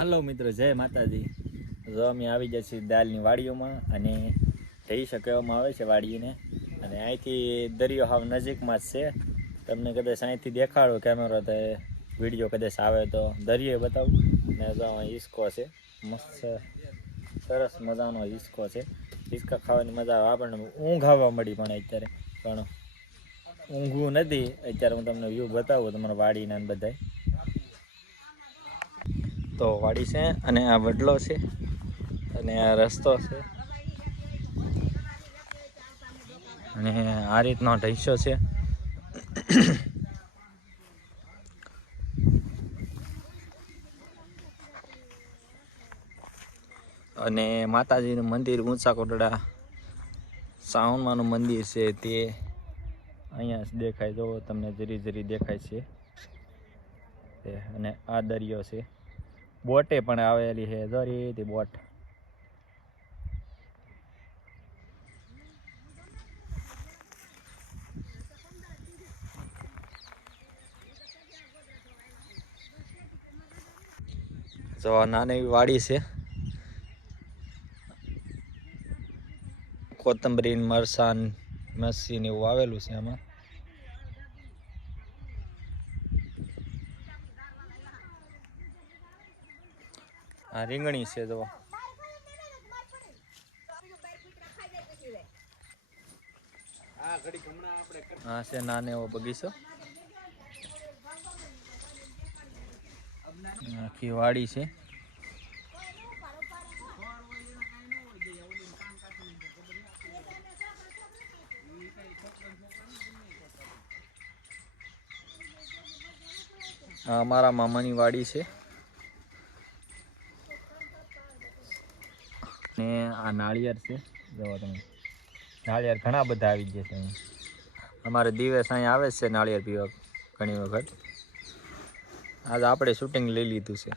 હાલો મિત્રો, જય માતાજી. જો અમે આવી ગયા છીએ દાલની વાડીઓમાં અને જઈ શકવામાં આવે છે વાડીને. અને અહીંથી દરિયો હાવ નજીકમાં જ છે. તમને કદાચ અહીંથી દેખાડો કેમેરો તો વિડીયો કદાચ આવે તો દરિયો બતાવું. ને જો હિસકો છે, મસ્ત સરસ મજાનો હિસકો છે. હિસકા ખાવાની મજા આવે આપણને. ઊંઘ આવવા મળી પણ અત્યારે પણ ઊંઘવું નથી. અત્યારે હું તમને વ્યૂ બતાવું તમારા વાડીના બધાય. તો વાડી છે અને આ વડલો છે અને આ રસ્તો છે અને આ રીતનો ઢૈસો છે. અને માતાજીનું મંદિર ઊંચા કોટડા સાવનમાનું મંદિર છે તે અહીંયા દેખાય. જો તમને જરી જરી દેખાય છે. અને આ દરિયો છે. બોટે પણ આવેલી છે જરીથી બોટ. જો નાની વાડી છે. કોથમરી મરસાન મસી ને એવું આવેલું છે આમાં. આ રીંગણી છે. જો હા છે નાનો એવો બગીચો. આખી વાડી છે. આ મારા મામાની વાડી છે. ને આ નાળિયેર છે. જો તમે નાળિયેર ઘણા બધા આવી ગયા છે અહીંયા. અમારે દિવસ અહીંયા આવે છે નાળિયેર પીવા ઘણી વખત. આજ આપણે શૂટિંગ લઈ લીધું છે.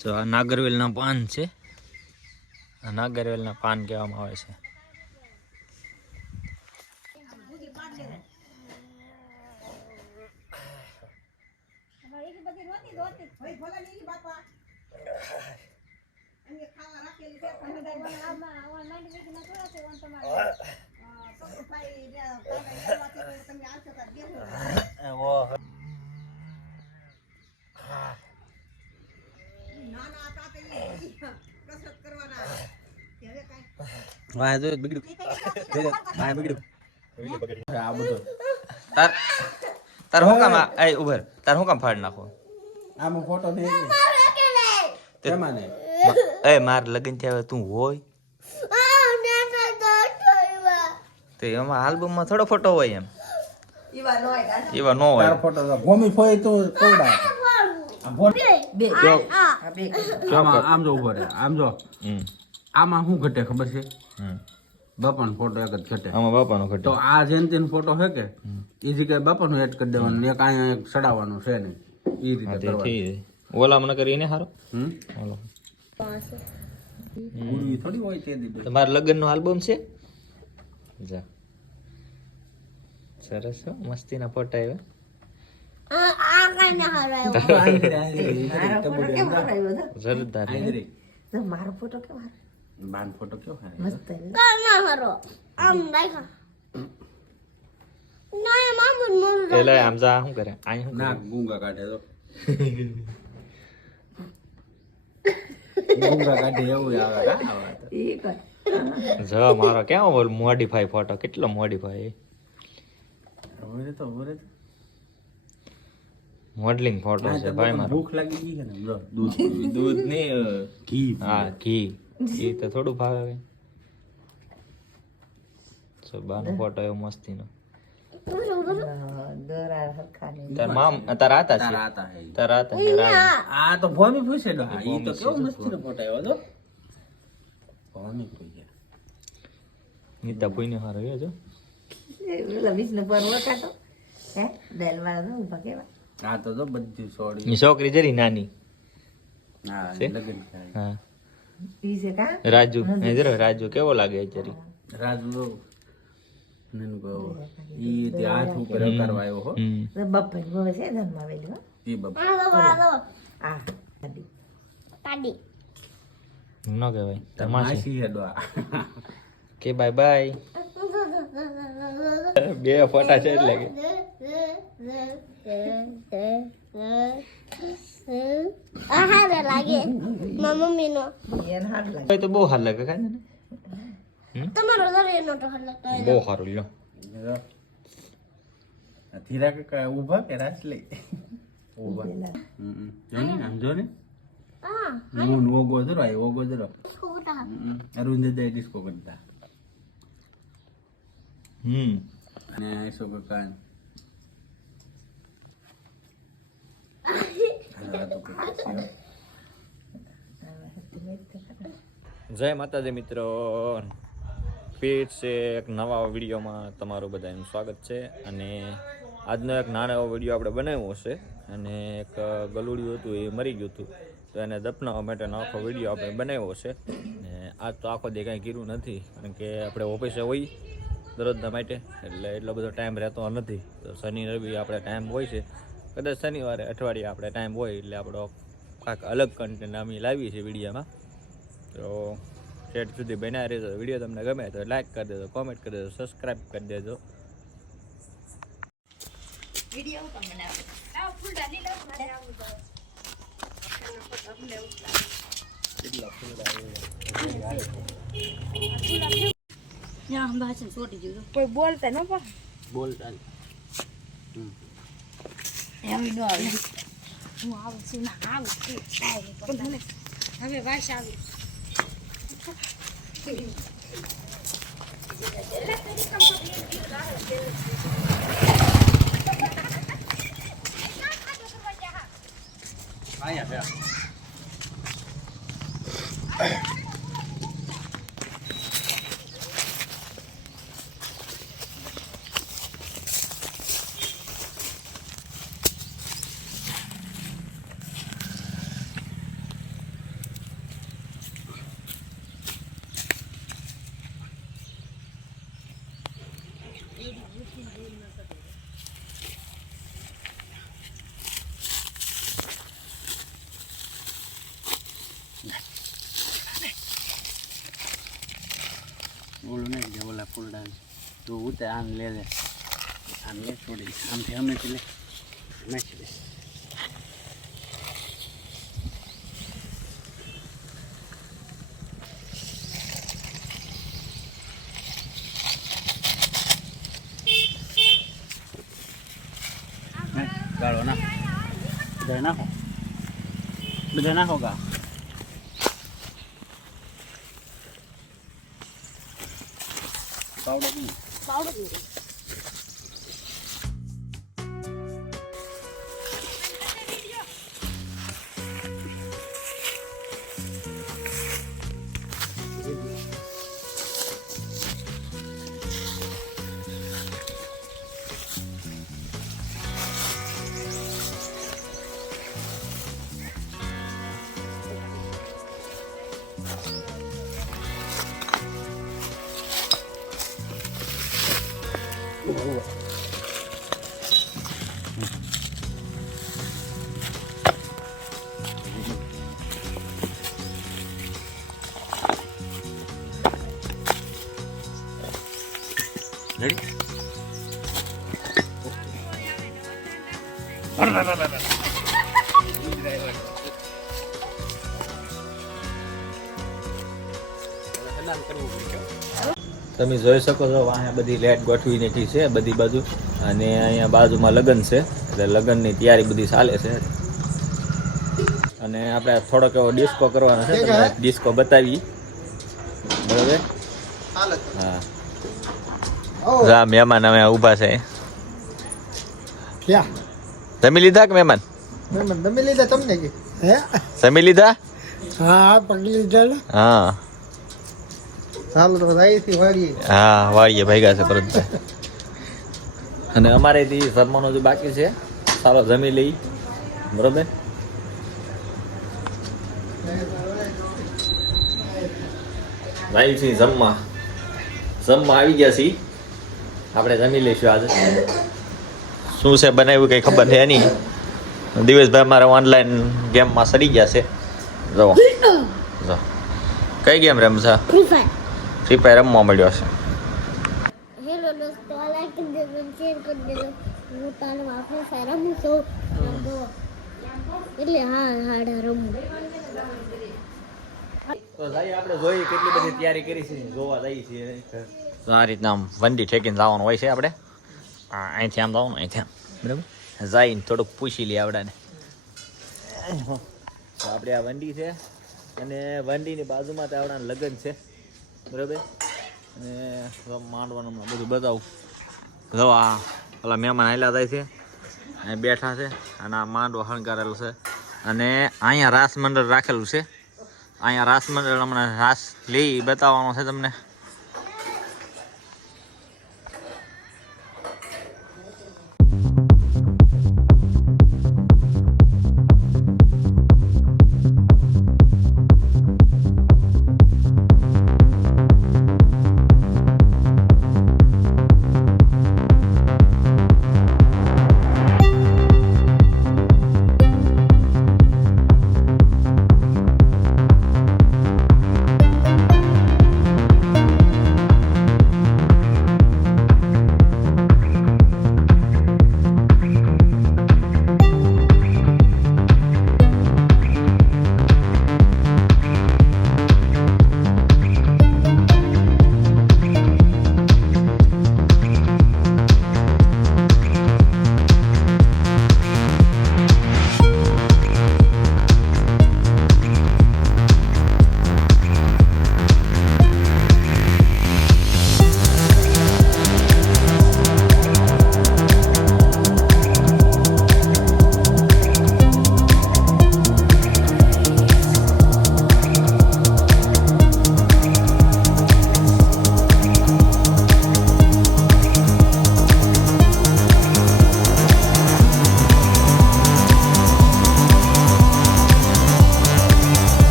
તો આ નાગરવેલના પાન છે. આ નાગરવેલના પાન કહેવામાં આવે છે. તાર હું કામ ઉભર તાર હું કામ ફાડ નાખો આમાં ફોટો નહીં માર લગન થયા તું હોય તો એમાં આલ્બમમાં થોડો ફોટો હોય એમ એવા નો હોય ફોટો ભૂમિ ફોય તું આમ જો ઉભો રે આમ જો આમાં શું ઘટે ખબર છે બાપાનો ફોટો એક જ ઘટે આમાં બાપાનો ઘટે તો આ જયંતીનો ફોટો છે કે એ જગ્યાએ બાપાનો એડ કરી દેવાનું એક અહીંયા એક ચડાવવાનું છે નહીં એ રીતે કરવાનું ઓલા મને કરીને હારો ઓલો ગુરુ થોડી હોય તે દી તમારા લગ્નનો આલ્બમ છે જા સરસ હો મસ્તીના ફોટા આવ્યા મારો ફોટો કેવો બાન ફોટો કેવો મસ્ત ના હારો આમ નાખા ના મામુ મોર એલા આમ જા શું કરે આ શું ના ગુંગા કાઢે તો ગુંગા કાઢે એવું આવે ઈ કર જો મારો કેવો બોલ મોડિફાઈ ફોટો કેટલો મોડિફાઈ હવે તો મોડલિંગ ફોટો છે ભાઈ મારો ભૂખ લાગી ગઈ છે ને બ્રો દૂધ ને ઘી હા ઘી એ તો થોડું ભાવે તો બાનો ફોટો એવો મસ્તીનો દોરા હરખાને તાર મામ તાર આતા છે તાર આતા છે આ તો ભોમી પૂછેલો હા ઈ તો કેવો મસ્તીનો ફોટો આવ્યો તો ભોમી પૂછ્યા નીતા ભૂઈને હારો એ જો પેલા વિષ્ણુ પર વટાતો હે દેલવાળા નું ઉભા કેવા આ તો બધું છોડી ની છોકરી જરી નાની હા છે? લગન થાય હા ઈ છે કા રાજુ અહીં જરો રાજુ કેવો લાગે અત્યારે રાજુ ઈ તે હાથ ઉપર કરવા આવ્યો હો બપ્પા ગોવે છે ધનમાં આવેલું હો ઈ બાપા આ દાદી ન કહેવાય તમાશી માસી હેડવા કે બાય બાય બે ફોટા છે એટલે કે હારે લાગે મમ્મી નો એને હાથ લાગે તો બહુ સારું લાગે કાંઈ ને તમારો દરિયો નો તો હાલ બહુ સારું લ્યો ધીરા કાકા ઊભા કે રાસલી ઊભા જોને આમ જોને હું ઓગો જરો આય ઓગો જરો છોટા અરુણ દે ડિસ્કો કરતા અને આઈસો કાકા જય માતાજી મિત્રો, ફીટ છે એક નવા વિડીયોમાં તમારું બધાનું સ્વાગત છે. અને આજનો એક નાનો એવો વિડીયો આપણે બનાવ્યો છે અને એક ગલુડિયું હતું એ મરી ગયું હતું તો એને દફનાવવા માટેનો આખો વિડીયો આપણે બનાવ્યો છે. ને આજ તો આખો દે કાંઈ કર્યું નથી કારણ કે આપણે ઓફિસે હોઈ દરરોજના માટે એટલે એટલો બધો ટાઈમ રહેતો નથી. તો શનિ રવિ આપણે ટાઈમ હોય છે, કદાચ શનિવારે અઠવાડિયે આપણે ટાઈમ હોય એટલે આપણો કાંઈક અલગ કન્ટેન્ટ અમે લાવીએ છીએ વિડીયોમાં. તો છેટ સુધી બનાવી રહેજો. વિડીયો તમને ગમે તો લાઈક કરી દેજો, કોમેન્ટ કરી દેજો, સબસ્ક્રાઈબ કરી દેજો. કોઈ બોલતા ન પણ બોલતા એમ નો આવે હું આવું છું ના આવું છું હવે વાસ આવી આયા બે ઓલું નહીં કે ઓલા ફૂલડા તો ઉતે આમ લે છોડી આમથી હમેથી લે નાખી દે ગાળો ના બધા નાખો ગા પાવડર નહીં પાવડર રેડી તમે જોઈ શકો છો અહીંયા બધી લાઈટ ગોઠવી નાખી છે બધી બાજુ. અને અહીંયા બાજુમાં લગ્ન છે એટલે લગ્નની તૈયારી બધી ચાલે છે. અને આપણે થોડોક એવો ડિસ્કો કરવાનો છે, તમને ડિસ્કો બતાવી બરોબર. હા જા મહેમાન અમે ઊભા છે. ક્યાં જમી લીધા કે મહેમાન? મેં તમે લીધા તમને કે હે જમી લીધા? હા પગલી લીધા ને હા ચાલો તો અહીંથી વાળીએ હા વાળીએ ભાગ્યા છે પરત. અને અમારેથી જમવાનું જે બાકી છે ચાલો જમી લઈ બરોબર. લાવી છીએ જમવા આવી ગયા છીએ આપણે જમી લઈશું આજે શું છે બનાવ્યું કંઈ ખબર છે નહીં દિવસભાઈ મારે ઓનલાઈન ગેમમાં સડી ગયા છે જો કઈ ગેમ રમશે ફ્રી ફાયર રમવા મળ્યો છે હેલો દોસ્તો લાઈક કરી દેજો શેર કરી દેજો હું તારે વાફે ફાયર રમું છું એટલે હા રમું તો જઈએ આપણે જોઈએ કેટલી બધી તૈયારી કરી છે જોવા જઈએ છીએ તો આ રીતના આમ વંડી ઠેકીને જવાનું હોય છે આપણે અહીંથી આમ જવાનું અહીંથી આમ બરાબર જઈને થોડુંક પૂછી લઈએ આપણાને તો આપણે આ વંડી છે અને વંડીની બાજુમાં તો આપણા લગ્ન છે બરાબર અને માંડવાનું બધું બતાવું જો આ પેલા મહેમાન આવેલા જાય છે અહીં બેઠા છે અને આ માંડવો શણગારેલો છે અને અહીંયા રાસ મંડળ રાખેલું છે અહીંયા રાસ મંડળ હમણાં રાસ લઈ બતાવવાનો છે તમને